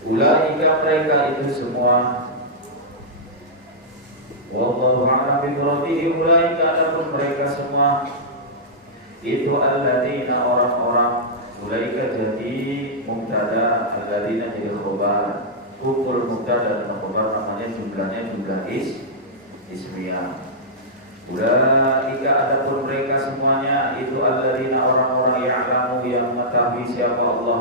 Ulaika mereka itu semua. Wallahu a'lam bimuradihi. Ulaika adapun mereka semua itu alladzina orang-orang. Ulaika jadi mubtada, alladzina jadi khabar. Kumpul mubtada dan khabar namanya jumlahnya jumlah ismiyah. Ulaika adapun mereka semuanya itu alladzina orang-orang ya'lamu yang mengetahui siapa Allah.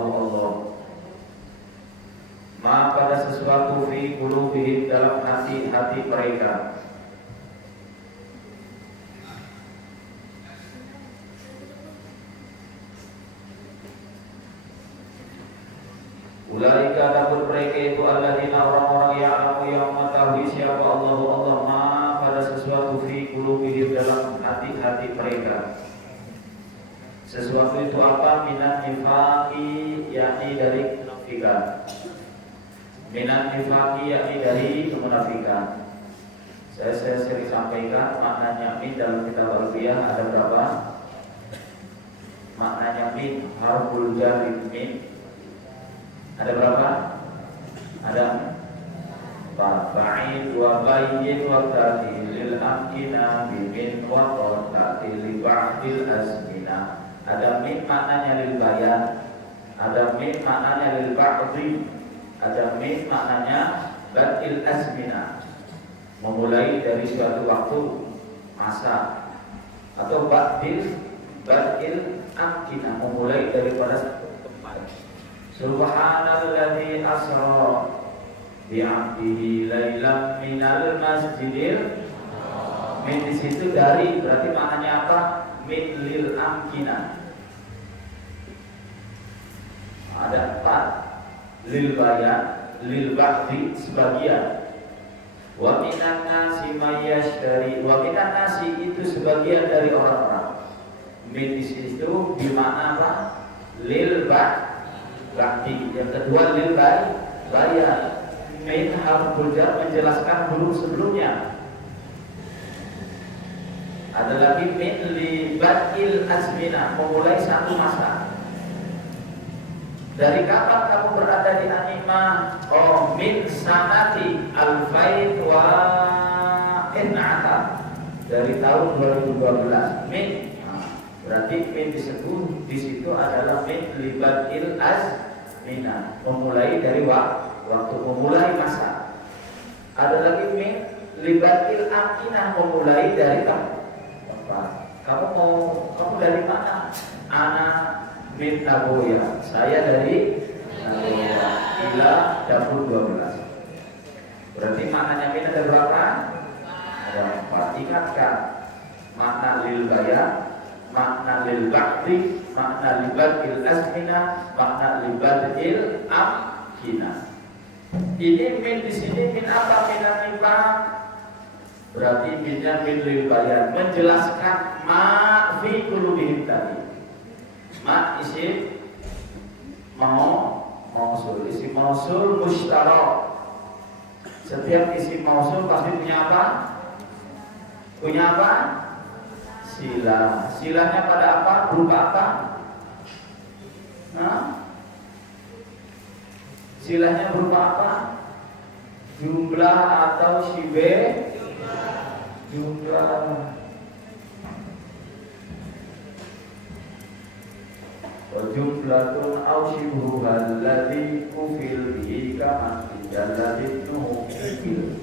Ma pada sesuatu fi qulubihim dalam hati-hati mereka. Ulaika adapun mereka itu alladzina orang-orang ya'lamu yang mengetahui siapa Allah ma pada sesuatu fi qulubihim dalam hati-hati mereka. Sesuatu itu apa? Minat nifaqi, yakni dari kemunafikan. Minat nifaqi, yakni dari kemunafikan. Saya sering sampaikan maknanya min dalam kitab Al-Biyah ada berapa? Maknanya min, harful jar min. Ada berapa? Ada fa'il wa bayyin wa ta'lil amkina bimin wa ta'lil ba'dil azmina. Ada min maknanya lil bayan, ada min maknanya lil ba'di, ada min maknanya ba'dil azmina, memulai dari suatu waktu masa, atau ba'dil amkina, memulai daripada tempat. Subhanalladzi asra bi'abdihi lailam minal masjidil. Min di situ dari, berarti maknanya apa? Min lil amkina. Ada 4. Lil bayan, lil ba'di sebagian. Wa minan nasi mayyashtari. Wa minan nasi itu sebagian dari orang-orang. Min di situ di mana apa? Lil ba'di. Yang kedua lil bayan. Min harful jar menjelaskan huruf sebelumnya. Ada lagi min li badil azmina, memulai satu masa. Dari kapan kamu berada di anima? Oh, min sanati alfain wa in'ata, dari tahun 2012. Min, berarti min di situ adalah min li badil azmina, memulai dari waktu, memulai masa. Ada lagi min libatil akinah, memulai dari tempat. Kamu dari mana? Anak min Nagoya, saya dari Nagoya. Ila dapur 12. Berarti maknanya min ada berapa? Ada 4. Ingatkan makna lil bayan, makna lil ba'di, makna libatil azmina, makna libatil amkina. Ini min di sini min apa? Minan nifaq. Berarti minnya min lil bayan, menjelaskan ma fi qulubihim tadi. Ma isim mausul, isim mausul musytarak. Setiap isim mausul pasti punya apa? Punya apa? Sila. Silanya pada apa? Berupa apa? Silanya berupa apa? Jumlah atau shibe? Jumlah. Jumlatun aw shibhuha alladhi kufil bihi kama alladhi nuhufil.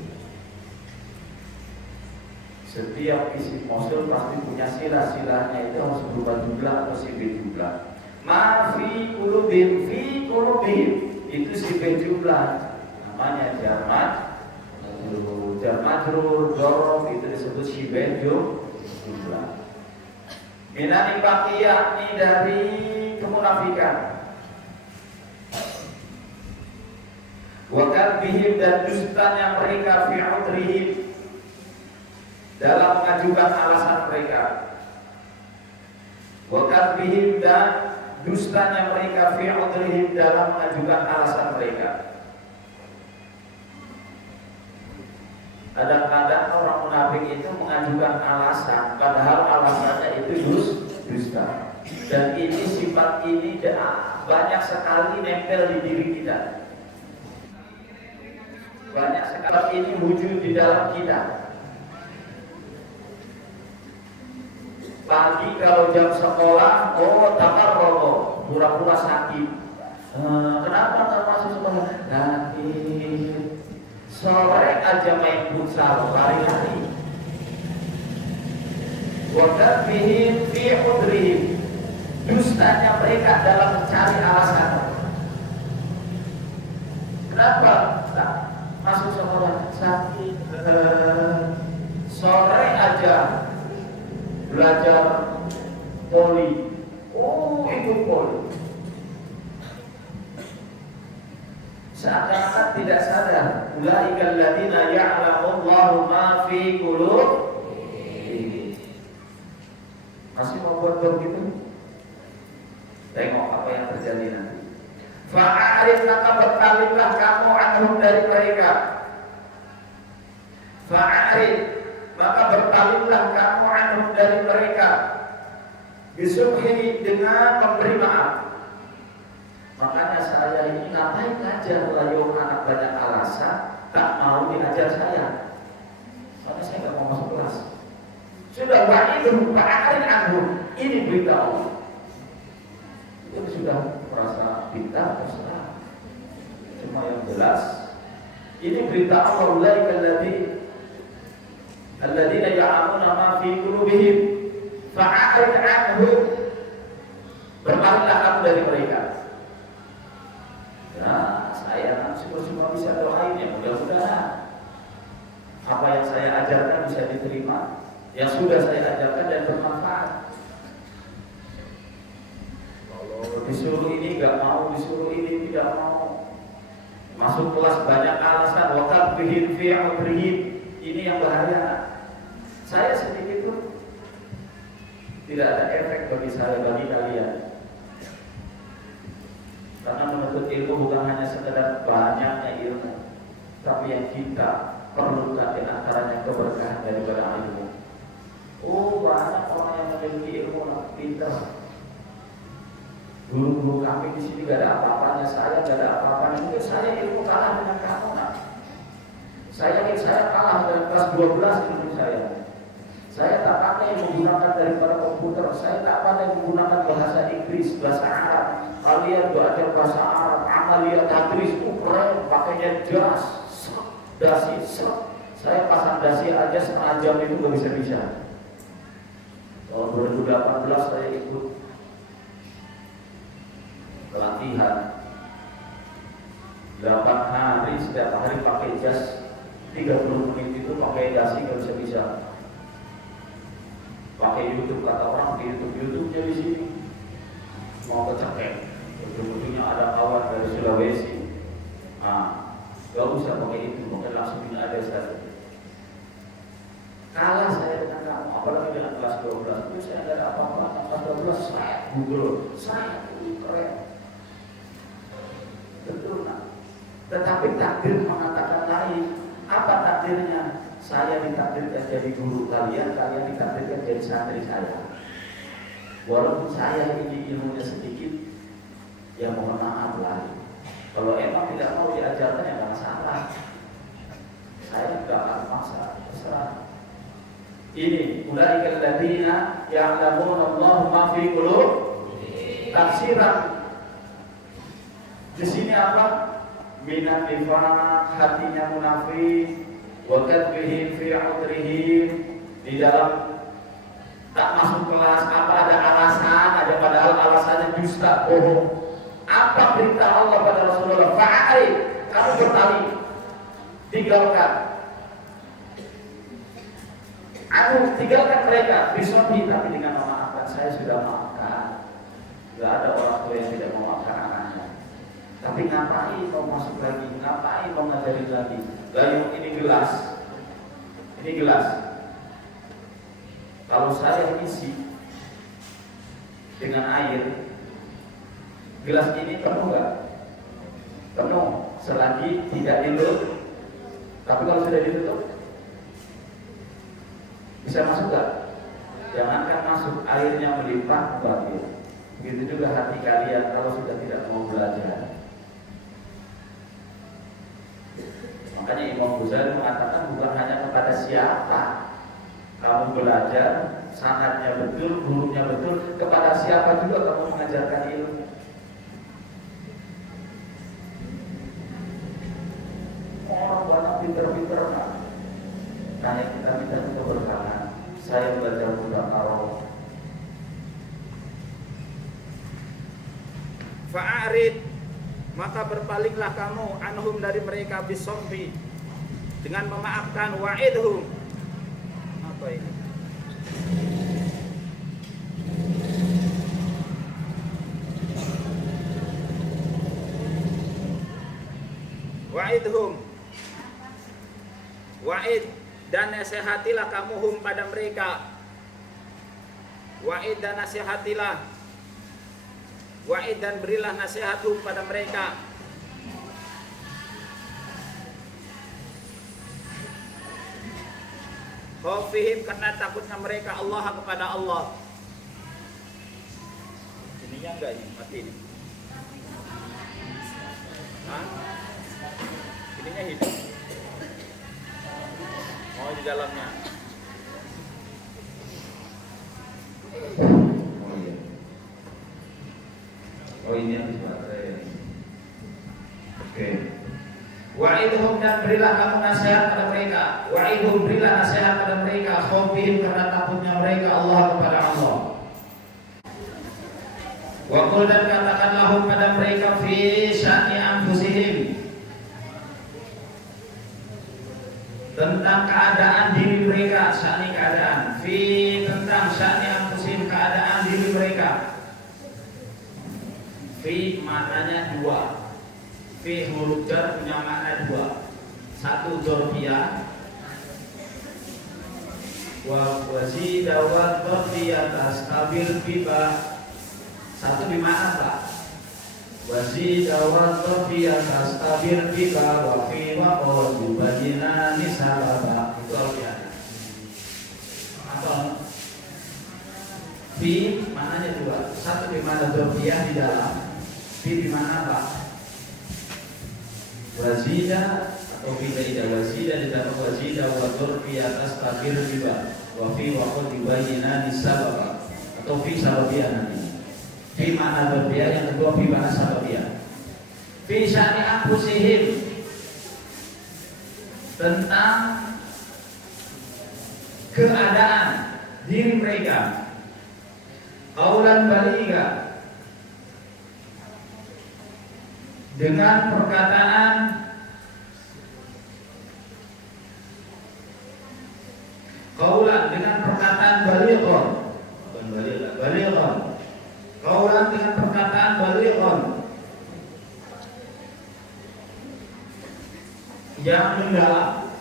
Setiap isim mausul pasti punya sila-silanya, itu harus berupa jumlah atau shibe jumlah. Ma fi qulubihim, fi qulubihim itu shibe jumlah, namanya jar majrur, dzarf itu disebut shibe jumlah. Minani baqiyah, ini dari kemunafikan. Wa kadbihim, dan dustanya mereka fi udrihim, dalam mengajukan alasan mereka. Wa kadbihim, dan dustanya mereka fi udrihim, dalam mengajukan alasan mereka. Kadang-kadang orang munafik itu mengajukan alasan, padahal alasannya itu dusta. Dan ini sifat ini banyak sekali nempel di diri kita. banyak sekali ini wujud di dalam kita. Pagi kalau jam sekolah, takarrobo, pura-pura sakit. Kenapa nggak masuk sekolah? Sakit. Sore aja main futsal hari-hari. Wadabihim fi udrihim, dustanya mereka dalam mencari alasan. Kenapa tak masuk sekolah? Sakit. Sore aja belajar poli. Ikut poli. Seakan-akan tidak sadar. Ulaikal ladzina ya'lamullahu ma fi qulubihim. Masih mau buat begitu? Tengok apa yang terjadi nanti. Fa'arif, maka berpalinglah kamu anhum dari mereka. Fa'arif, maka berpalinglah kamu anhum dari mereka. Bisubhi, dengan memberi maaf. Makanya saya ini ngapain ngajar layu anak banyak alasan tak mau diajar saya. Soalnya saya nggak mau masuk kelas. Sudah wa'idhum fa'arid anhum. Ini berita Allah. Itu sudah merasa pintar, terserah. Cuma yang jelas, ini berita Allah. Ulaika alladzina ya'lamuna ma fi qulubihim fa'arid anhum. Berpalinglah kamu dari mereka. Nah, saya semua bisa doain ya, mudah-mudahan apa yang saya ajarkan bisa diterima, yang sudah saya ajarkan dan bermanfaat. Kalau disuruh ini nggak mau, disuruh ini tidak mau, masuk kelas banyak alasan, wakaf bihin fi'udrihim, ini yang bahaya. Saya sedikit pun tidak ada efek bagi saya, bagi kalian. Karena menuntut ilmu bukan hanya sekedar banyaknya ilmu, tapi yang kita perlukan di antaranya keberkahan daripada ilmu. Banyak orang yang memiliki ilmu, pintar. Guru-guru kami di sini gak ada apa-apanya, saya gak ada apa-apanya. Mungkin saya ilmu kalah dengan kamu, nak. Saya kalah dengan kelas 12 ilmu saya. Saya tak pandai menggunakan daripada komputer. Saya tak pandai menggunakan bahasa Inggris, bahasa Arab. Kalian belajar bahasa Arab, amaliyah tadris, keren, pakainya jas, dasi, saya pasang dasi aja setengah jam itu gak bisa-bisa. Kalau 2018 saya ikut pelatihan 8 hari, setiap hari pakai jas, 30 menit itu pakai dasi gak bisa-bisa. Pakai YouTube, kata orang di YouTube-nya di sini mau kecekek. Ujung-ujungnya ada kawan dari Sulawesi. Gak usah pakai itu, mungkin langsung ada saja. Kalah saya dengan kamu, apalagi dengan kelas 12. Itu saya tidak ada apa-apa. Kelas 12 saya Google, saya keren. Betul, nak. Tetapi takdir mengatakan lain. Apa takdirnya? Saya ditakdirkan jadi guru kalian, kalian ditakdirkan jadi santri saya. Walaupun saya ini ilmunya sedikit, ya mohon maaf lah. Kalau emang tidak mau diajarkan ya nggak masalah. Saya tidak akan maksa, terserah. Ini ulaikal ladzina ya'lamuna Allah ma fi qulubihim. Tafsiran di sini apa? Minat nifaq, hatinya munafik. Wakadbihim fi'udrihim, di dalam tak masuk kelas, apa ada alasan, ada padahal alasannya dusta, bohong. Apa perintah Allah pada Rasulullah? Fa'ari, kamu bertali, tinggalkan. Tinggalkan mereka, bisobi, tapi dengan memaafkan. Saya sudah maafkan. Gak ada orang tua yang tidak memaafkan anaknya. Tapi ngapain mau masuk lagi? Ngapain mau ngajarin lagi? Gayung ini gelas. Ini gelas. Kalau saya isi dengan air, gelas ini penuh nggak? Penuh. Selagi tidak ditutup. Tapi kalau sudah ditutup, bisa masuk nggak? Jangankan masuk, airnya melimpah bagus. Begitu juga hati kalian kalau sudah tidak mau belajar. Makanya Ghazali mengatakan bukan hanya kepada siapa kamu belajar, sanadnya betul, gurunya betul, kepada siapa juga kamu mengajarkan ilmu. Orang banyak pinter-pinter kan? Karena kita minta keberkahan. Saya belajar budak Arab. Fa'arid, maka berpalinglah kamu anhum dari mereka bisomfi dengan memaafkan, wa'idhum. Apa ini? Wa'idhum, wa'id, dan nasihatilah kamu hum pada mereka. Wa'id dan nasihatilah, wa'id dan berilah nasihat hum pada mereka. Khawfihim, karena takutnya mereka Allah kepada Allah. Ininya enggak ini, mati ini. Hah? Ininya hidup. Oh, di dalamnya. Oh iya. Oh ini yang disebut. Oke. Wa'idhum, dan berilah kamu nasihat pada mereka. Wa'idhum, berilah nasihat pada mereka. Khawfihim, karena takutnya mereka Allah kepada Allah. Wa qul, dan katakanlah hum pada mereka fi sya'ni anfusihim, tentang keadaan diri mereka. Sya'ni, keadaan. Fi, tentang sya'ni anfusihim, keadaan diri mereka. Fi maknanya dua. Fi huruf jar punya makna dua. Satu dzarfiyah, wa wazida wa dzarfiyah tastabil biba. Satu di mana Pak? Wazida wa dzarfiyah tastabil biba wa fi wa qad yubayyina nisababa. Itu artinya. Atau fi maknanya dua. Satu di mana dzarfiyah di dalam. Fi di mana Pak? Wazida atau fi zaidah, wazida di dalam wazida wa dzarfi atas tabir riba wa fi waqad yubayyina nisababa, atau fi sababiyah nanti. Fi makna dzarfiyah, yang kedua fi makna sababiyah. Fi sya'ni anfusihim, tentang keadaan diri mereka. Qaulan baligha, dengan perkataan qaulan, dengan perkataan balighon, bukan balighon, qaulan dengan perkataan balighon yang mendalam,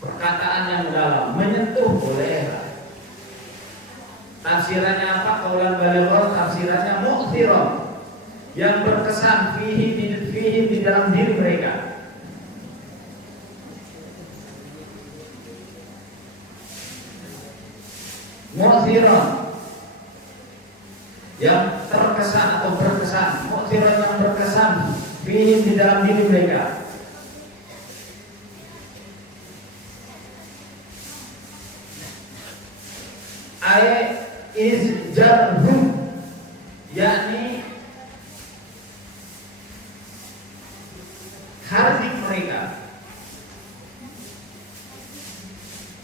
perkataan yang mendalam, menyentuh boleh. Tafsirannya apa? Qaulan balighon, tafsirannya mu'thirah, yang berkesan fihi di dalam diri mereka. Mu'thirah, yang terkesan atau berkesan. Mu'thirah, yang berkesan fihi di dalam diri mereka. Ayat izjarhum, yakni hardik mereka.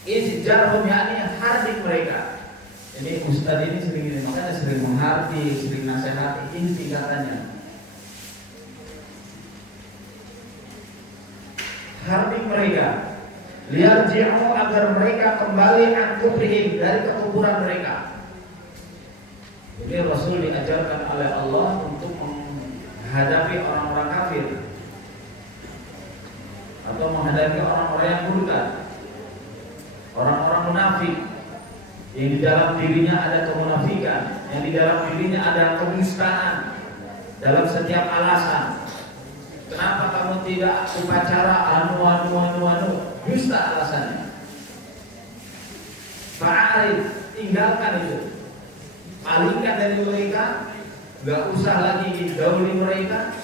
Izjarhum, yakni hardik mereka. Ini Ustadz ini sering, makanya sering menghardik, sering nasihati. Ini tingkatannya. Hardik mereka, liyarji'u, agar mereka kembali an kufrihim, dari kekufuran mereka. Jadi Rasul diajarkan oleh Allah untuk menghadapi orang-orang kafir atau menghadapi orang-orang yang murtad, orang-orang munafik yang di dalam dirinya ada kemunafikan, yang di dalam dirinya ada kedustaan dalam setiap alasan. Kenapa kamu tidak upacara anu, dusta alasannya. Fa'arid, tinggalkan itu, palingkan dari mereka, gak usah lagi gauli mereka,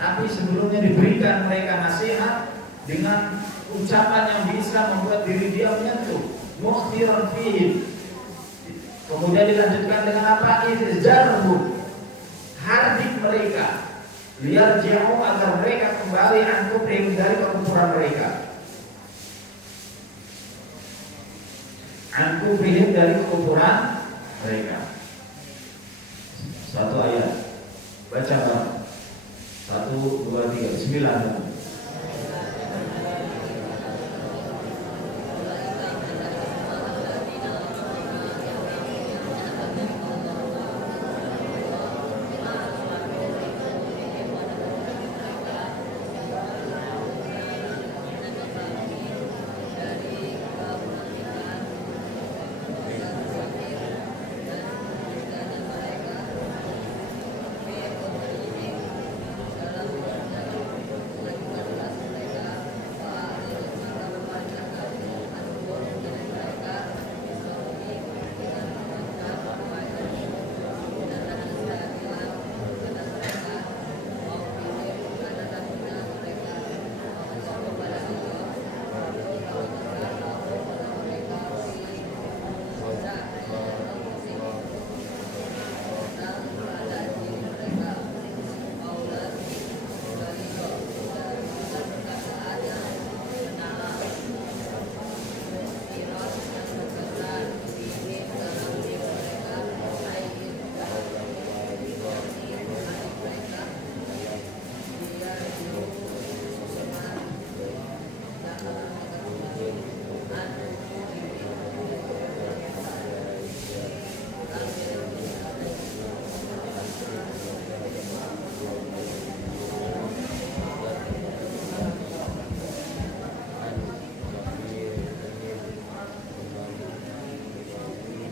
tapi sebelumnya diberikan mereka nasihat, dengan ucapan yang bisa membuat diri dia menyentuh. Mu'tiran fihim. Kemudian dilanjutkan dengan apa? Izjarhum, hardik mereka, liar jauh agar mereka kembali angkufrim dari kekufuran mereka. Angkufrim dari kekufuran mereka. Satu ayat, baca bang. 1, 2, 3, Bismillah.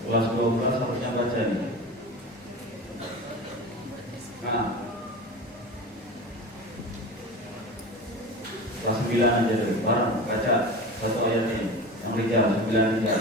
Kelas 12 harusnya baca ini. Nah, kelas 9 aja dulu, bareng baca satu ayat ini. Yang rijal, 9 rijal.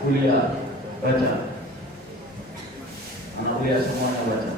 Kuliah baca, anak kuliah semuanya baca.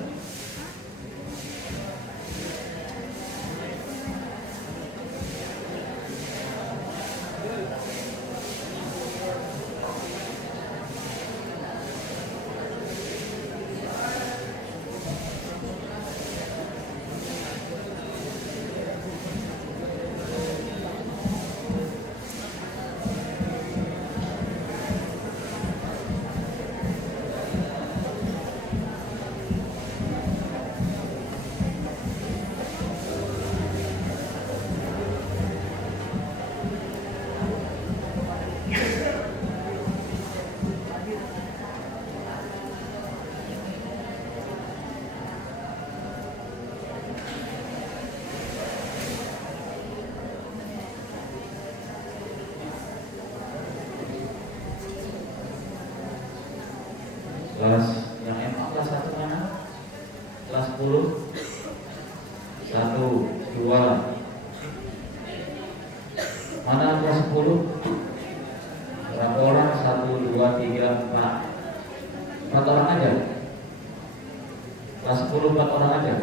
Kelas yang emang kelas 1 mana? Kelas 10 1, 2. Mana kelas 10? Berapa orang? 1, 2, 3, 4. 4 orang aja. Kelas 10 4 orang aja.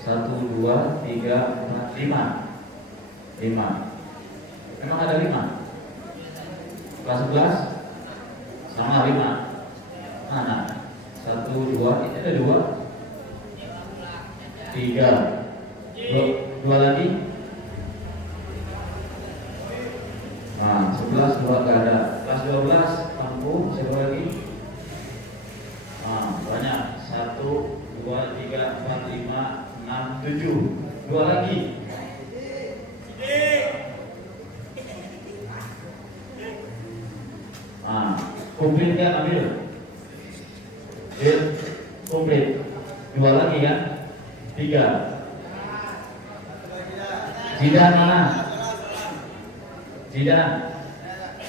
1, 2, 3, 4, 5. 5. Memang ada 5. Kelas 11 sama 5. Mana? 1, 2, ini ada 2, 3, 2 lagi, 4, 5, 6, 7. Dua lagi. Komplit kan ambil? Komplit. Dua lagi kan? 3. Jidan mana? Jidan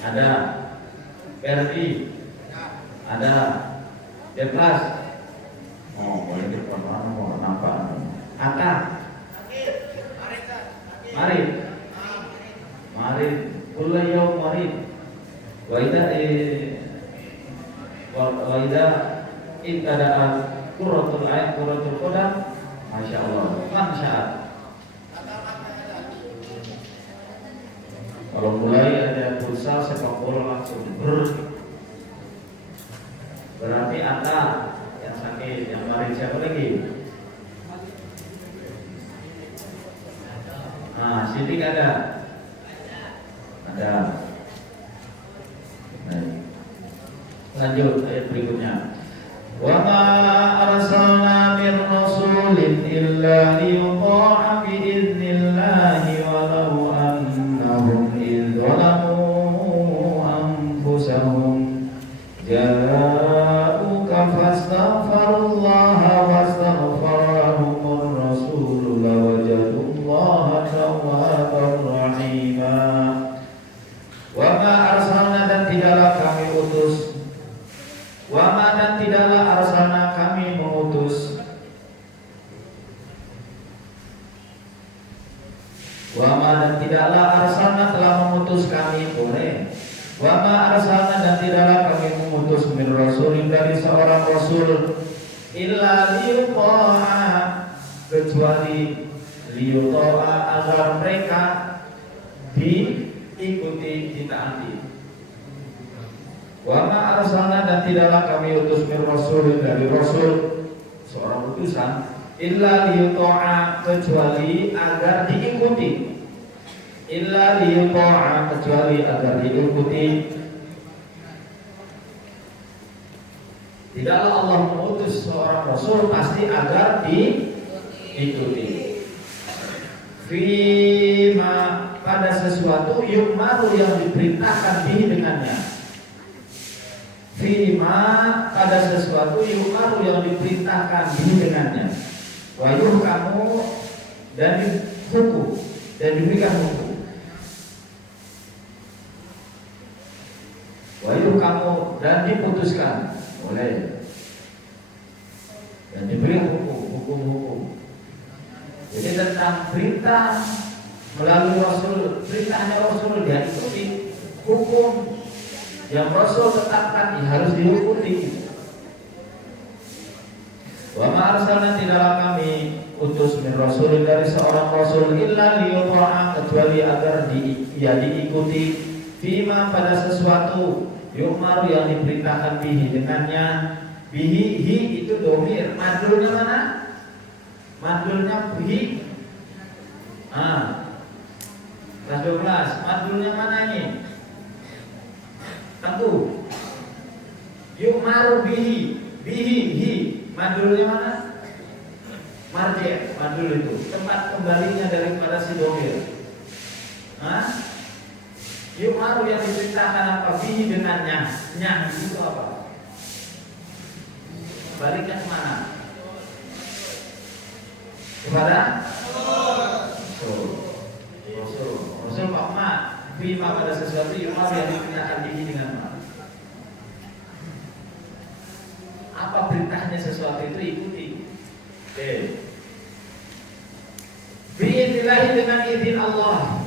ada. Perdi ada. Depas. Oh, boleh depan mana? Mau nampak? Ata. Marid. Kullu yawm marid. Wa idza ibtada'a qurratul ain qurratul qadam, masyaallah. Mansyaat. Kalau mulai ada pulsa sepak bola langsung berarti Ata yang sakit, yang marid siapa lagi? Sidik ada. Lanjut ayat berikutnya. Wa ma arsalna min rasulin illa liyuta'a bi idnillahi walau annahum idh zalamu anfusahum ja'uka fastaghfirullaha wastaghfarahumur rasul lawajadullaha tawwabar rahima. Wa ma arsalna dan tidaklah kami utus Wama dan tidaklah arsalna kami mengutus Wama dan tidaklah arsalna telah mengutus kami boleh Wama arsalna dan tidaklah kami mengutus min rasulin dari seorang rasul illa liyuta'a kecuali liyuta'a agar mereka diikuti, ditaati. Wa ma arsalna dan tidaklah kami utus min rasulin dari rasul seorang utusan illa liyuta'a kecuali agar diikuti. Illa liyuta'a kecuali agar diikuti. Tidaklah Allah mengutus seorang rasul pasti agar diikuti. Fima pada sesuatu yukmaru yang diperintahkan dengannya. Fima pada sesuatu yukaru yang diperintahkan dengannya. Wayuh kamu dan dihukum dan diberikan hukum. Wayuh kamu dan diputuskan oleh dan diberi hukum. Jadi tentang perintah melalui Rasul, perintahnya Rasul dia ikuti, hukum yang Rasul tetapkan harus diikuti. Wa ma arsalna tidaklah kami utus min rasulin dari seorang rasul illa liyuta'a kecuali agar diikuti fima pada sesuatu yu'maru yang diperintahkan bihi dengannya. Bihi hi itu domir, madulnya mana? Madulnya bihi. Kelas 12, madulnya mana ini? Tentu yu'maru bihi hi madulnya mana? Marji', madul itu tempat kembalinya daripada si domir. Yu'maru yang diperintahkan apa? Bihi dengannya. Nya itu apa? Baliknya kemana? Kepada Rasul Muhammad. Bima pada sesuatu yu'maru yang diperintahkan bihi dengan apa? Apa perintahnya sesuatu itu ikuti. Bi'idnillahi dengan izin Allah.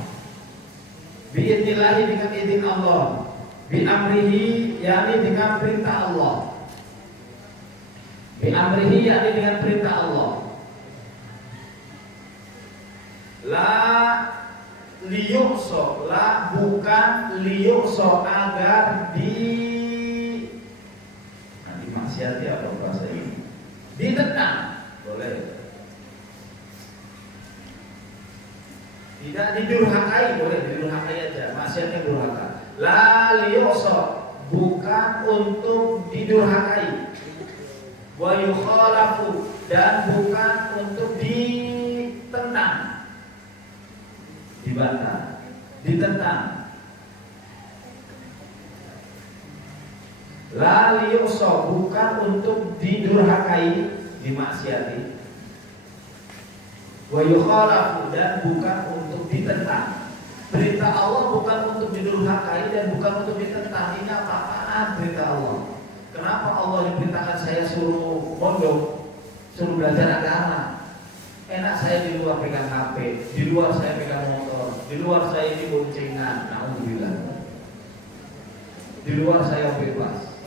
Bi'idnillahi dengan izin Allah. Bi'amrihi yakni dengan perintah Allah. Bi'amrihi yakni dengan perintah Allah. La liyukso, la bukan liyukso agar dimaksiati apa bahasa ini? Ditentang, boleh. Tidak didurhakai, boleh didurhakai aja. Maksiatnya durhaka. La liyukso, bukan untuk didurhakai. wa yukhalafu, dan bukan untuk ditentang, dibantah, ditentang. La liyuso, bukan untuk didurhakai, dimaksiati. Wa yukhalafu, dan bukan untuk ditentang. Perintah Allah bukan untuk didurhakai dan bukan untuk ditentang. Ini apa-apaan perintah Allah. Kenapa Allah diperintahkan saya suruh mondok, suruh belajar agama? Enak saya di luar pegang HP, di luar saya pegang motor, di luar saya ini boncengan, naudzubillah. Di luar saya bebas.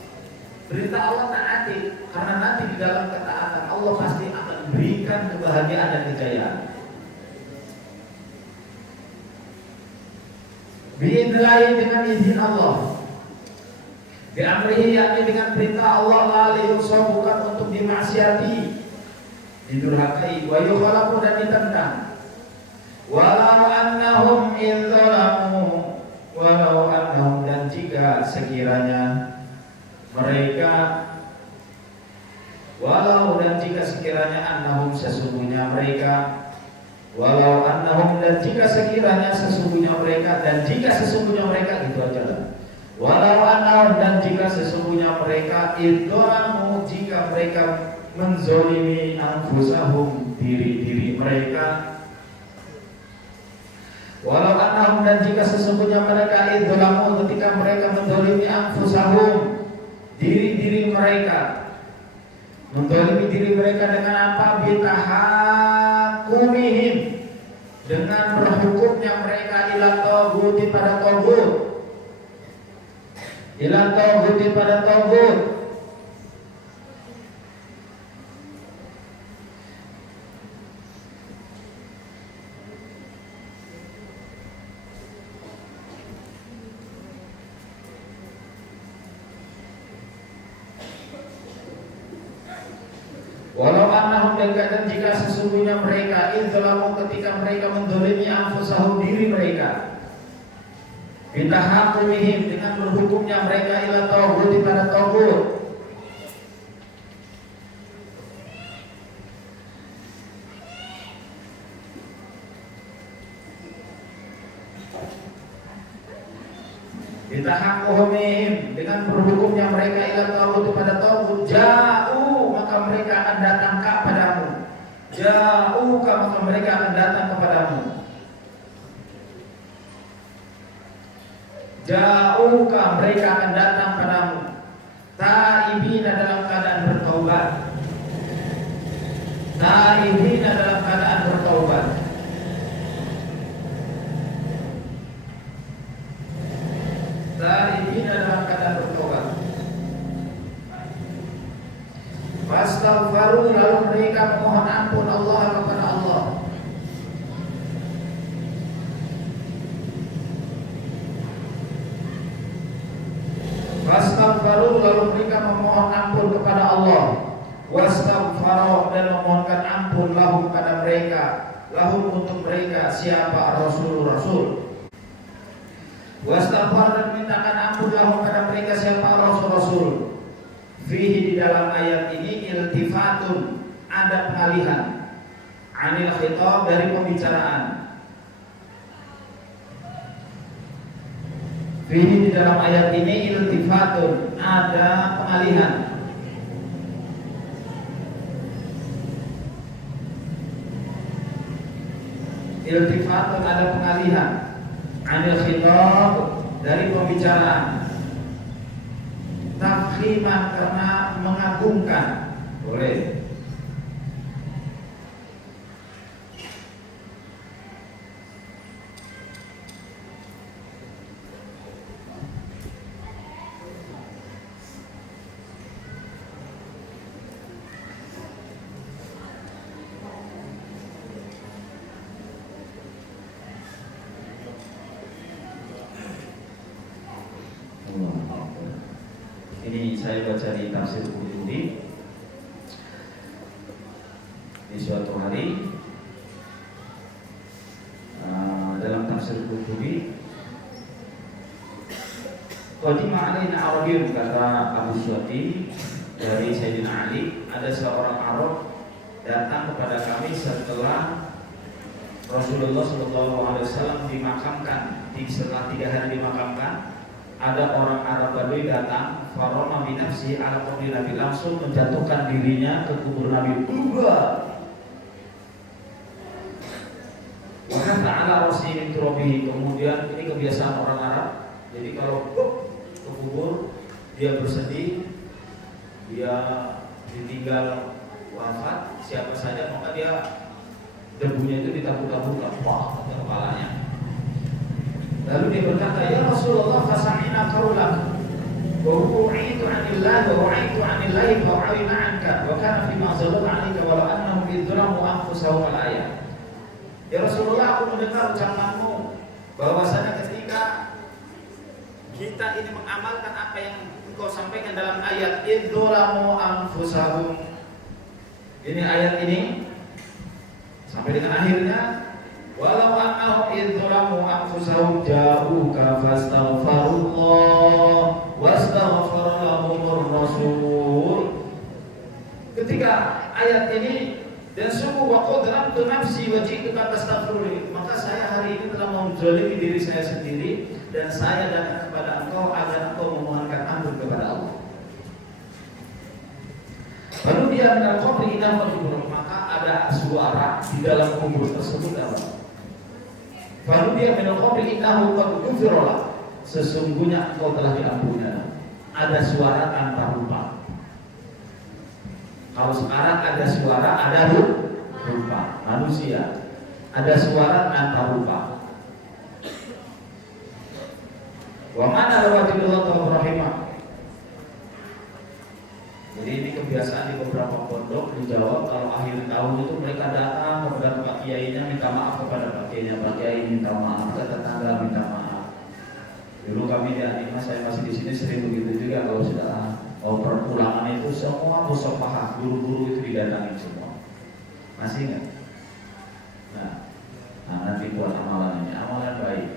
Perintah Allah taati, karena nanti di dalam ketaatan Allah pasti akan berikan kebahagiaan dan kejayaan. Biidznillah, dengan izin Allah. Biamrihi, yakni dengan perintah Allah, la liyusa, bukan untuk dimaksiati, didurhakai, wa yukhalafu, dan ditentang. Walau annahum in zalamu, walau annahum, dan jika sekiranya mereka, walau, dan jika sekiranya annahum, sesungguhnya mereka, walau annahum, dan jika sekiranya sesungguhnya mereka, dan jika sesungguhnya mereka, gitu aja lah. Walau annahum, dan jika sesungguhnya mereka, idzalamu, jika mereka menzolimi anfusahum, diri-diri mereka. Walau annahum, dan jika sesungguhnya mereka, idzalamu, ketika mereka menzolimi anfusahum, diri-diri mereka. Menzolimi diri mereka dengan apa? Bitahakumihim, dengan berhukumnya mereka ila taghuti, pada taghut, ila taghuti, pada taghut. Walau annahum, dan jika sesungguhnya mereka, idzalamu, ketika mereka menzalimi anfusahum, diri mereka, bitahakumihim, dengan berhukumnya mereka ila taghuti, pada taghut. Bitahakumihim, dengan berhukumnya mereka ila taghuti, pada taghut. Ja'u, maka mereka akan datang kepadamu. Ja'uka, maka mereka akan datang kepadamu. Ja'uka, mereka akan datang padamu. Ta'ibina, dalam keadaan bertaubat. Ta'ibina, dalam keadaan bertaubat. Ta'ibina, dalam keadaan bertaubat. Fastaghfaru, lalu mereka mohon ampun Allah kepada Allah. Fastaghfaru, lalu mereka memohon ampun kepada Allah. Wastaghfaru, dan memohonkan ampun lahum, pada mereka, lahum, untuk mereka, siapa? Rasul-rasul. Wastaghfar, dan mintakan ampun lahum, pada mereka, siapa? Rasul-rasul. Fihi, di dalam ayat ini, iltifatun, ada pengalihan, anil khitab, dari pembicaraan. Fihi, di dalam ayat ini, iltifatun, ada pengalihan. Iltifatun, ada pengalihan, anil khitab, dari pembicaraan. Takhiman, karena mengagungkan. Boleh. Ini saya baca di tafsir Qurtubi di suatu hari. Dalam tafsir Qurtubi, qadima alaina Arabiyyun, kata Abu Syuati dari Sayyidina Ali, ada seorang Arab datang kepada kami setelah Rasulullah SAW dimakamkan. Setelah 3 hari dimakamkan, ada orang Arab Badui datang, faroma binafsi ala qabri Nabi, langsung menjatuhkan dirinya ke kubur Nabi. Wahai ta'ala rasi min turabihi. Kemudian ini kebiasaan orang Arab. Jadi kalau ke kubur dia bersedih, dia ditinggal wafat siapa saja, maka dia debunya itu ditabur-taburkan wah ke kepalanya. Lalu dia berkata, ya Rasulullah, fasamina qaulak wa u'itu 'anillahi wa u'itu 'anillahi wa u'ina 'anka wa kana fi ma'zalat 'alaika wa annahum bidzalamu anfusahum al-ayat. Ya Rasulullah, aku mendengar ucapanmu bahwasanya ketika kita ini mengamalkan apa yang engkau sampaikan dalam ayat idzalamu anfusahum. Ini ayat ini sampai dengan akhirnya, walau annahum idzalamu anfusahum ja'uka fastaghfirullah wastaghfara lahumur rasul. Ketika ayat ini, dan sungguh waqadramtu nafsi wa ji'tuka tastaghfiruni, maka saya hari ini telah menzalimi diri saya sendiri dan saya datang kepada engkau agar engkau memohonkan ampun kepada Allah. Lalu dia mendengar qabri inna qadibur, maka ada suara di dalam kubur tersebut apa? Lalu dia mendengar qabri innahu qad ghufira, sesungguhnya engkau telah diampuni. Ada suara tanpa rupa. Kalau sekarang ada suara, ada rupa manusia, ada suara tanpa rupa. Wa mana rawatullah rahimah. Jadi ini kebiasaan di beberapa pondok di Jawa, kalau akhir tahun itu mereka datang kepada Pak Kiainya minta maaf kepada Pak Kiainya, Pak Kiai minta maaf ke tetangga, minta maaf. Dulu kami di Anima, saya masih di sini sering begitu juga, kalau sudah perpulangan itu semua musafahah, guru-guru itu didatangin semua. Masih ingat? Nah, nanti buat amalan ini, amalan baik.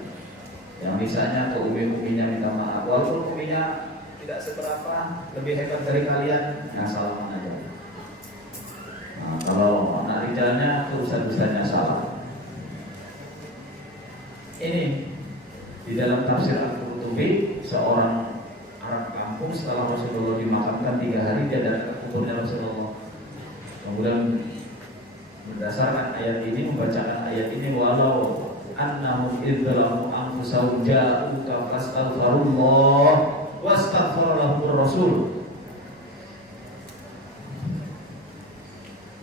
Yang misalnya ke umi-uminya minta maaf, walaupun uminya tidak seberapa, lebih hebat dari kalian, yang salaman aja. Nah, kalau anak rijalnya urusan-urusannya salah. Ini di dalam tafsir Al-Qurtubi, seorang Arab kampung setelah Rasulullah dimakamkan 3 hari, dia datang ke kuburnya Rasulullah. Kemudian berdasarkan ayat ini, membacakan ayat ini, walau annahum idzalamu anfusahum ja'uka fastaghfirullah wastaghfara lahumur rasul.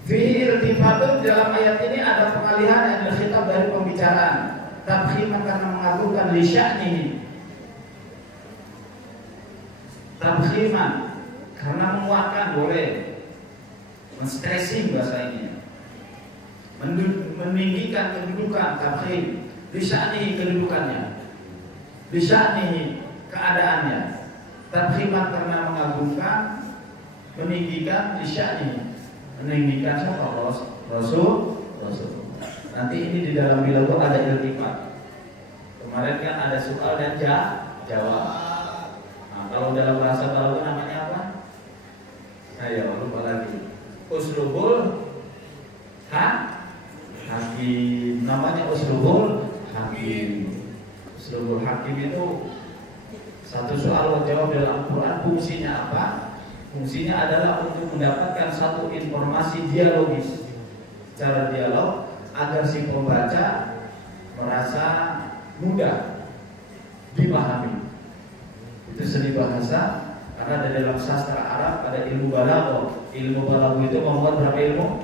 Fi irtifatun, dalam ayat ini ada pengalihan yang berkhitab dari pembicaraan, tabkhiman karena mengagungkan li sya'nihi, tabkhiman karena menguatkan, boleh men-stressing bahasa ini, meninggikan kedudukan, tabkhim li sya'nihi, kedudukannya, li sya'nihi, keadaannya, tabkhiman karena mengagungkan, meninggikan li sya'nihi, meninggikan siapa? Rasul. Nanti ini di dalam bilago ada iltifat. Kemarin kan ada soal dan jawab. Nah, kalau dalam bahasa balaghah namanya apa? Ayo lupa lagi. Uslubul hakim. Namanya uslubul hakim. Uslubul hakim itu satu soal jawab dalam Al-Quran, fungsinya apa? Fungsinya adalah untuk mendapatkan satu informasi dialogis, cara dialog agar si pembaca merasa mudah dipahami. Itu seni bahasa, karena ada dalam sastra Arab ada ilmu balaghah. Ilmu balaghah itu membuat berapa ilmu?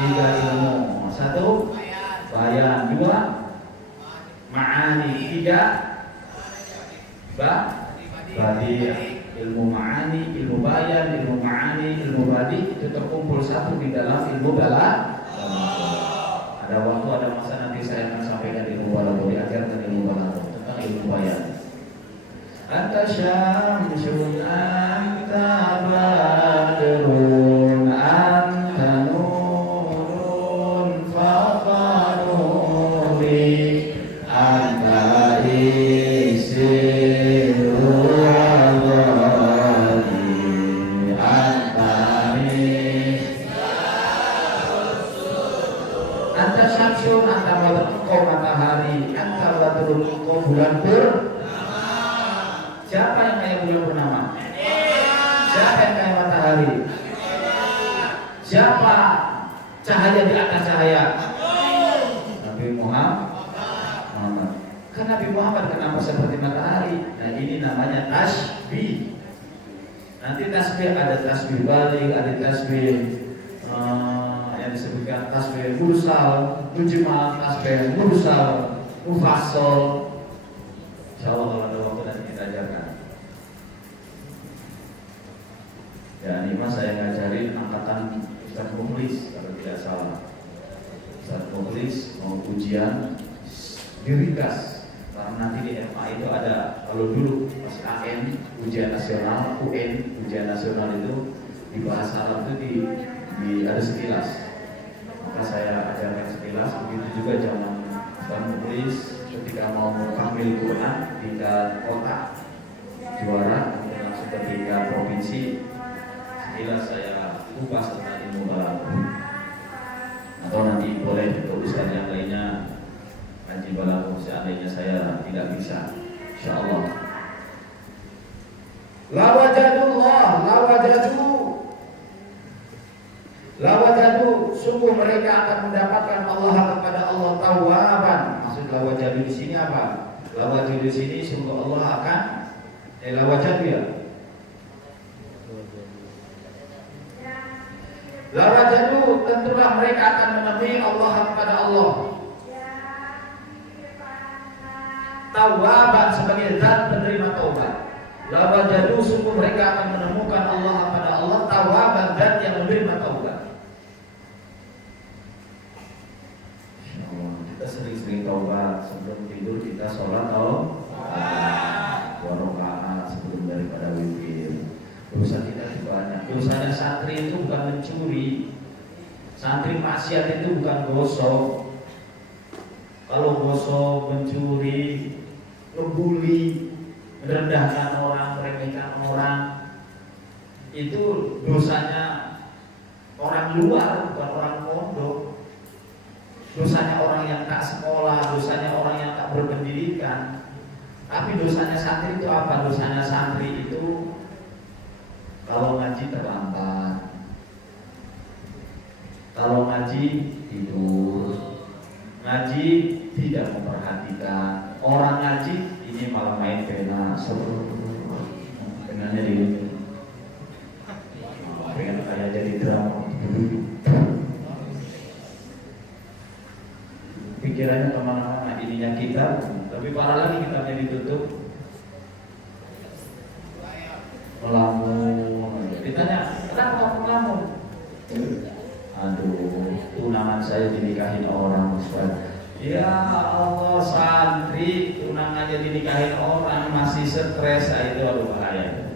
3 ilmu. 1 bayan, 2 ma'ani, 3 badi'. Ilmu ma'ani, ilmu bayan, ilmu ma'ani, ilmu badi itu terkumpul satu di dalam ilmu balaghah. Ada waktu, ada masa nanti saya akan sampaikan ilmu balaghah, diajarkan ilmu balaghah tentang ilmu bayan. Anta syamsun anta badrun anta nurun faqanuri anta isiru anta Anta syamsun, anta engkau matahari, anta badrun, engkau bulan purnama. Siapa yang kayak bulan purnama? Siapa yang kayak matahari? Siapa cahaya di atas cahaya? Nabi Muhammad. Kan Nabi Muhammad kenapa seperti matahari? Nah ini namanya tasbih. Nanti tasbih ada tasbih balik, ada tasbih yang disebutkan tasbih mursal, mujmal, tasbih mursal, mufassal. Insyaallah kalau ada waktu nanti kita ajarkan. Ya ini mas saya ngajarin angkatan Ustaz Mukhlis kalau tidak salah. Ustaz Mukhlis mau ujian dirikas. Karena nanti di MA itu ada, kalau dulu pas AN ujian nasional, UN ujian nasional itu di bahasa Arab itu ada sekilas. Maka saya ajarkan sekilas. Begitu juga zaman Ustaz Mukhlis ketika mau mengambil Quran di kota juara, kemudian langsung ke tingkat provinsi. Sekilas saya kupas tentang ilmu balaghah. Atau nanti boleh untuk ustaz yang lainnya kaji balaghah seandainya saya tidak bisa, insyaallah. Lawajadu, sungguh mereka akan mendapatkan Allah kepada Allah tawaban. Maksud lawajadu di sini apa? Lawajadu di sini sungguh Allah akan lawajadu ya. Lawajadu, tentulah mereka akan menemui Allah kepada Allah tawaban sebagai zat penerima taubat. Lawajadu, sungguh mereka akan menemukan Allah kepada Allah tawaban, zat yang menerima taubat. Insyaallah kita sering-sering taubat. Sebelum tidur kita sholat taubat 2 rakaat sebelum daripada witir. Dosa kita itu banyak. Dosanya santri itu bukan mencuri. Santri maksiat itu bukan gosok. Kalau gosok, mencuri, ngebully, merendahkan orang, meremehkan orang, itu dosanya orang luar, bukan orang pondok. Dosanya orang yang tak sekolah, dosanya orang yang tak berpendidikan. Tapi dosanya santri itu apa? Dosanya santri itu kalau ngaji terlambat, kalau ngaji tidur, ngaji tidak memperhatikan. Orang ngaji ini malah main pena, pengennya di pengen kayak jadi drama. Pikirannya kemana-mana, ininya kita, tapi parah lagi kitabnya ditutup, melamun. Ditanya, kenapa melamun? Aduh, tunangan saya dinikahin orang, Ustaz. Ya Allah, santri tunangannya dinikahin orang masih stres, itu aduh bahaya.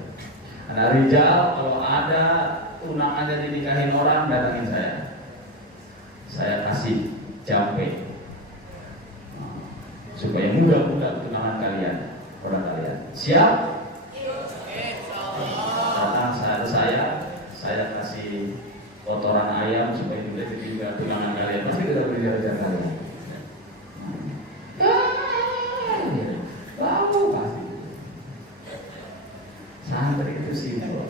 Anak Rijal kalau ada tunangannya dinikahin orang datangin saya kasih jampe supaya mudah-mudah tunangan kalian, orang kalian siap. Datang saya kasih kotoran ayam supaya juga tunangan kalian pasti kita beri jalan kalian. Lalu pasti santri itu simbol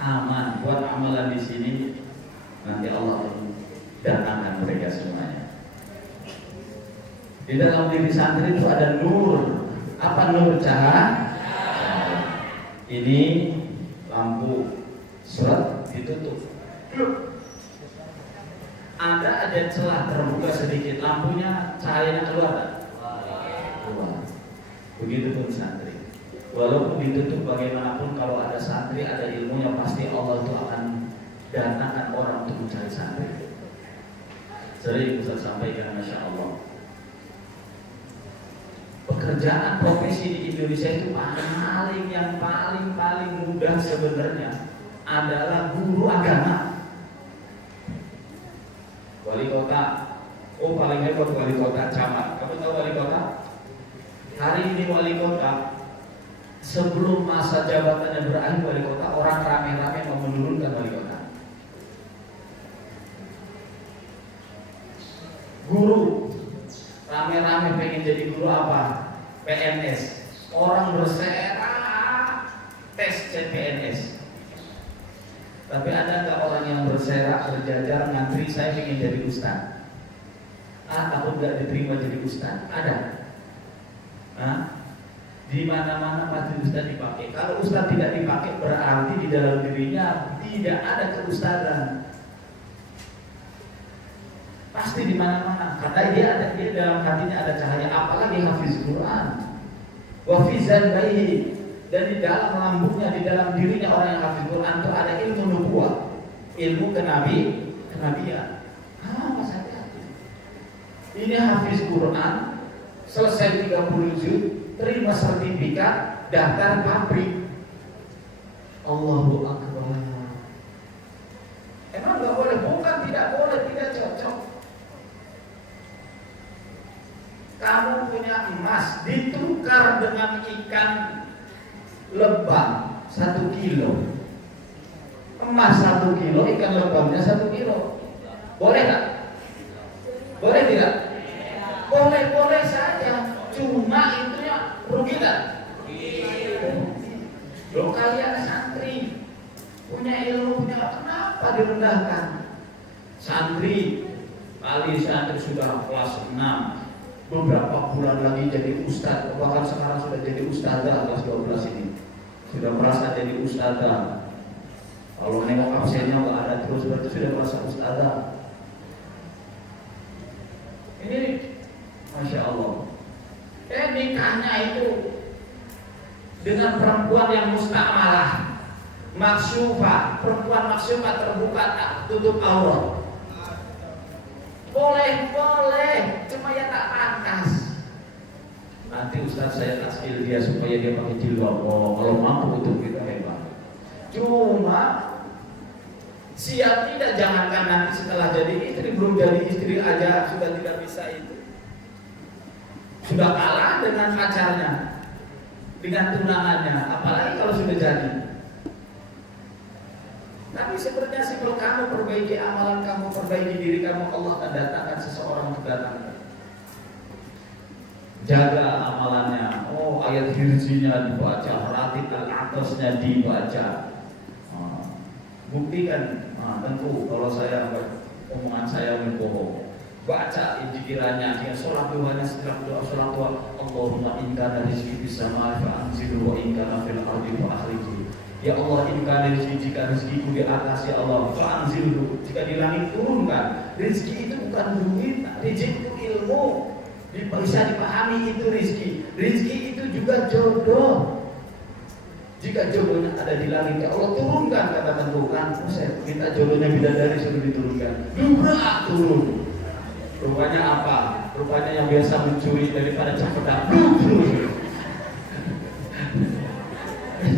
aman. Buat amalan di sini nanti Allah datangkan mereka semuanya. Di dalam diri santri itu ada nur. Apa nur? Cahaya. Ini lampu surat ditutup. Ada celah terbuka sedikit, lampunya cahayanya keluar. Begitupun santri. Walaupun ditutup bagaimanapun, kalau ada santri, ada ilmunya, pasti Allah itu akan datangkan orang untuk mencari santri. Sering Ustaz sampaikan, Masya Allah, pekerjaan profesi di Indonesia itu paling mudah sebenarnya adalah guru agama. Wali kota, paling hebat wali kota camat. Kamu tahu wali kota? Hari ini wali kota, sebelum masa jabatannya berakhir wali kota, orang rame-rame mau menurunkan wali kota. Guru rame-rame pengen jadi guru apa? PNS. Orang berserak tes CPNS. Tapi ada nggak orang yang berserak berjajar ngantri saya pengen jadi ustaz? Takut nggak diterima jadi ustaz? Ada? Di mana-mana pasti ustaz dipakai. Kalau ustaz tidak dipakai berarti di dalam dirinya tidak ada keustazan. Pasti di mana-mana karena dia dalam hatinya ada cahaya, apalagi hafiz Quran. Wa fi zanbihi, dan di dalam lambungnya, di dalam dirinya orang yang hafiz Quran itu ada ilmu nubuwah, ilmu kenabian. Mas hati-hati. Ini hafiz Quran, selesai 30 juz, terima sertifikat, daftar pabrik. Allahu Akbar. Emang nggak boleh? Bukan tidak boleh, tidak cocok. Kamu punya emas ditukar dengan ikan lebam 1 kilo. Emas 1 kilo, ikan lebamnya 1 kilo. Boleh tak? Boleh tidak? Boleh saja. Cuma itunya rugi tak? Loh, kalian santri punya ilmu, punya, kenapa direndahkan? Santri sudah kelas 6, beberapa bulan lagi jadi ustaz, bahkan sekarang sudah jadi ustazah kelas 12 ini, sudah merasa jadi ustazah. Kalau nengok absennya nggak ada terus, berarti sudah merasa ustazah. Ini Masya Allah. Nikahnya itu dengan perempuan yang musta'malah, maksyufah, perempuan maksyufah, terbuka tak tutup aurat. Boleh, cuma ya tak pantas. Nanti ustaz saya taskil dia supaya dia pakai jilbab. Kalau mampu itu kita hebat. Cuma siap tidak, jangankan nanti setelah jadi istri, belum jadi istri aja sudah tidak bisa itu. Sudah kalah dengan pacarnya, dengan tunangannya, apalagi kalau sudah jadi. Tapi sebenarnya sih kalau kamu perbaiki amalan kamu, perbaiki diri kamu, Allah akan datangkan seseorang untuk datang. Jaga amalannya. Ayat hirzinya dibaca, ratib al-atasnya dibaca. Buktikan. Tentu kalau omongan saya berbohong. Baca injikirannya, dia sholat duhanya setelah doa sholat doa. Allahumma inka rizki bisama fa'anzilu wa inka fil ardi fa'akhriji. Ya Allah, inka rezeki, jika rezekiku di atas, ya Allah, fa'anzilu, jika di langit turunkan. Rezeki itu bukan duit, rezeki itu ilmu, bisa dipahami itu rezeki. Rezeki itu juga jodoh. Jika jodohnya ada di langit, ya Allah turunkan, kata tentukan. Saya minta jodohnya bidadari suruh diturunkan. Juga turun. Rupanya apa? Rupanya yang biasa mencuri daripada cakep.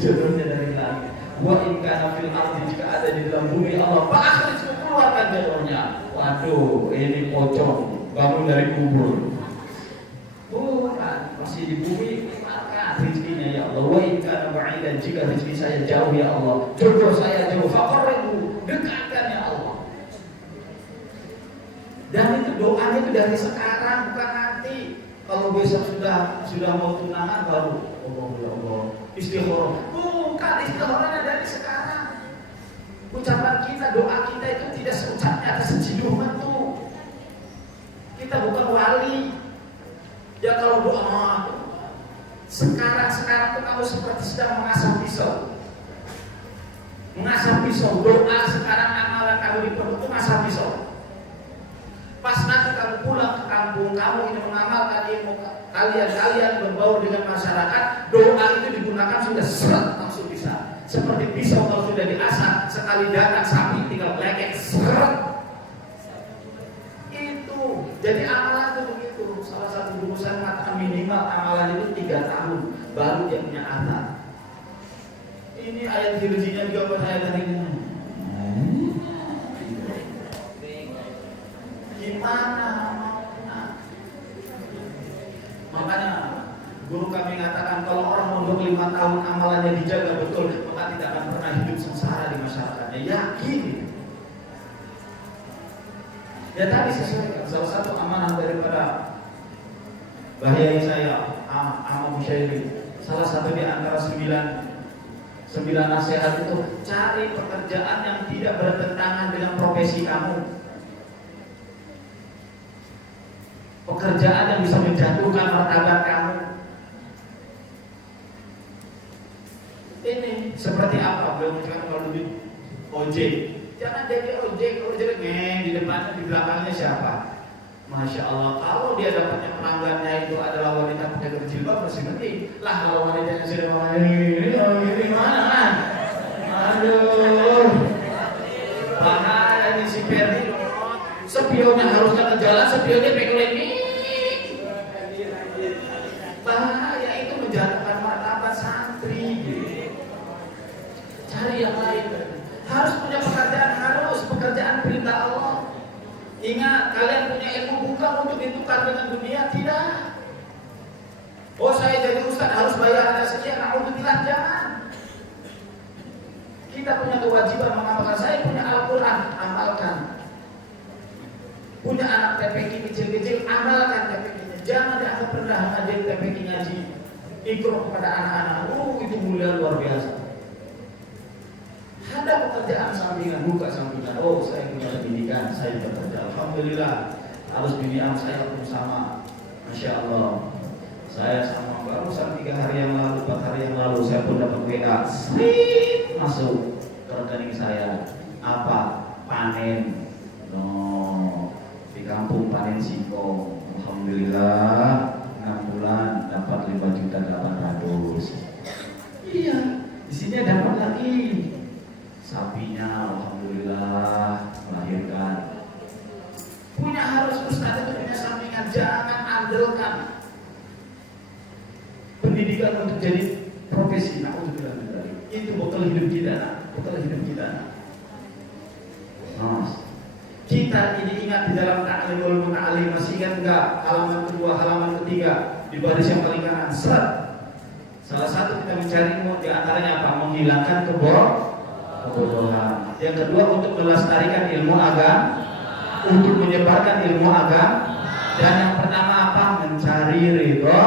Jodohnya dari langit. Wa in kana fil ardi, jika ada di dalam bumi, Allah pasti keluarkan jodohnya. Waduh, ini pocong bangun dari kubur. Bukan, masih di bumi, maka rezekinya ya Allah. Wa in kana ba'idan, jika rezeki saya jauh ya Allah, jodoh saya jauh, faqarribu, dekatkan ya Allah. Dan itu doanya itu dari sekarang, bukan nanti. Kalau besok sudah mau tunangan baru Allah istikharah. Bukan, istikharahnya dari sekarang. Ucapan kita, doa kita itu tidak seucapnya atas sejiduman tuh. Kita bukan wali. Ya kalau doa sekarang tuh kamu seperti sedang mengasah pisau. Mengasah pisau, doa sekarang, amalan kamu di perut itu mengasah pisau. Pas nanti kamu pulang ke kampung, kamu ini mengamalkan ilmu kalian berbaur dengan masyarakat, doa itu digunakan sudah seret langsung bisa. Seperti pisau kalau sudah diasah, sekali datang sapi tinggal lekek seret. Itu. Jadi amalan itu begitu. Salah satu guru saya mengatakan minimal amalan itu 3 tahun baru dia punya anak. Ini ayat hirzinya juga buat saya tadi. Gimana? Makanya guru kami mengatakan kalau orang mondok 5 tahun amalannya dijaga betul, maka tidak akan pernah hidup sengsara di masyarakatnya. Yakin. Ya tadi sesuai salah satu amanah daripada bahaya saya Ahmad Musyairi. Salah satu di antara sembilan nasihat itu cari pekerjaan yang tidak bertentangan dengan profesi kamu. Pekerjaan yang bisa menjatuhkan martabat kamu. Ini seperti apa? Beliau mengatakan kalau di ojek, jangan jadi ojek ngeng di depan, di belakangnya siapa? Masya Allah, kalau dia dapatnya pelanggannya itu adalah wanita pakai berjilbab masih penting. Lah kalau wanitanya sudah mau ini mana? Aduh, bahaya ini si Ferdi. Spionnya harusnya ke jalan, spionnya pegang ini. Bahaya itu menjatuhkan martabat santri. Cari yang lain. Harus punya pekerjaan perintah Allah. Ingat, kalian punya ilmu bukan untuk ditukar dengan dunia, tidak. Oh, saya jadi ustaz harus bayar ada sekian, alhamdulillah, jangan. Kita punya kewajiban mengamalkan. Saya punya Al-Quran, amalkan. Punya anak TPQ kecil-kecil, amalkan TPQ-nya. Jangan dianggap rendah ngaji TPQ ngaji. Ikro kepada anak-anak, itu mulia luar biasa. Ada pekerjaan sampingan, buka sampingan. Oh, saya punya pendidikan, saya bekerja. Alhamdulillah, harus binian saya pun sama. Masya Allah. Saya sama barusan 3 hari yang lalu, 4 hari yang lalu saya pun dapat WA. Masuk ke rekening saya. Apa? Panen. Di kampung panen singkong. Alhamdulillah, 6 bulan dapat 5.800.000. Iya, di sini dapat lagi. Sapinya alhamdulillah melahirkan. Harus ustaz itu punya sampingan, jangan andalkan pendidikan untuk jadi profesi. Itu bekal hidup kita, kita ini ingat di dalam ta'limul muta'alim, masih ingat enggak halaman kedua, halaman ketiga di baris yang paling kanan. Salah satu kita mencari ilmu di antaranya apa? Menghilangkan kebodohan. Yang kedua untuk melestarikan ilmu agama, untuk menyebarkan ilmu agama. Dan yang pertama apa? Mencari ridho.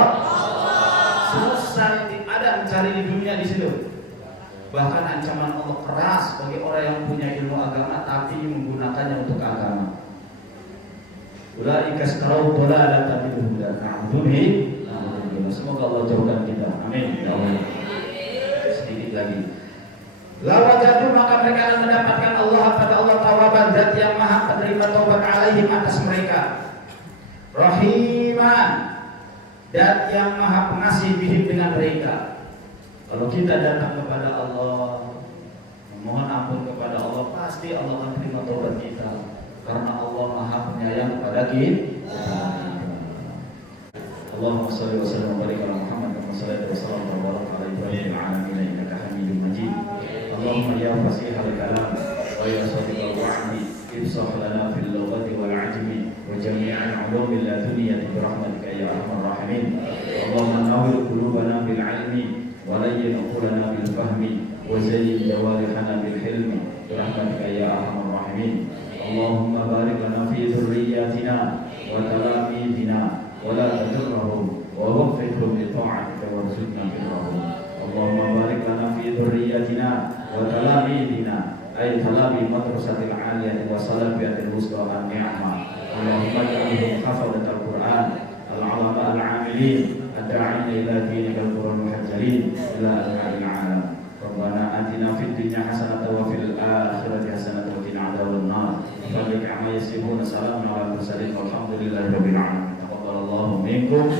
Selesai, ada mencari di dunia di situ. Bahkan ancaman Allah keras bagi orang yang punya ilmu agama tapi menggunakannya untuk agama. Ulaika istarau dhalalatan bil huda. Semoga Allah jauhkan kita. Amin. Ya Allah. Sedikit lagi. Lawajatu, maka mereka akan mendapatkan Allah pada Allah tawaban, zat yang maha penerima taubat alaihim atas mereka. Rahiman, zat yang maha pengasih bihim dengan mereka. Kalau kita datang kepada Allah, memohon ampun kepada Allah, pasti Allah akan terima taubat kita. Karena Allah maha penyayang kepada kita. Allahumma shalli wa sallim wa barik ala Muhammad wa sallallahu wa sallam wa baraka ala Ibrahim wa ala alihi innaka Hamidum Majid. Allahumma ya fasihal kalam wa ya sadiqal wa'di ifsah lana fil lughati wal ajmi wa jami'al ulumi laduniyati bi rahmatika ya arhamar rahimin. Allahumma nawwir qulubana bil ilmi wa layyin qulubana bil fahmi wa zayyin jawarihana bil hilmi bi rahmatika ya arhamar rahimin. Allahumma barik lana fi dhurriyyatina wa talamidina wa la tajurrahum wa waffiqhum li ta'atika warzuqna birrahum. Allahumma barik lana fi dhurriyyatina wa talamidina ay talami madrasatil aliyati wa salafiyatil wusta an-ni'mah. Allahumma ja'alhum hafazatal Qur'an al-ulama al-'amilin ad-da'ina ila dinikal Qur'an muhajjalin ila al-'alil 'alam. Rabbana atina fid dunya hasanatan wa fil akhirati hasanatan wa qina adzaban nar. Fadlik amma yasifun. Assalamu ala mursalin walhamdulillahi rabbil alamin. Taqabbalallahu minkum.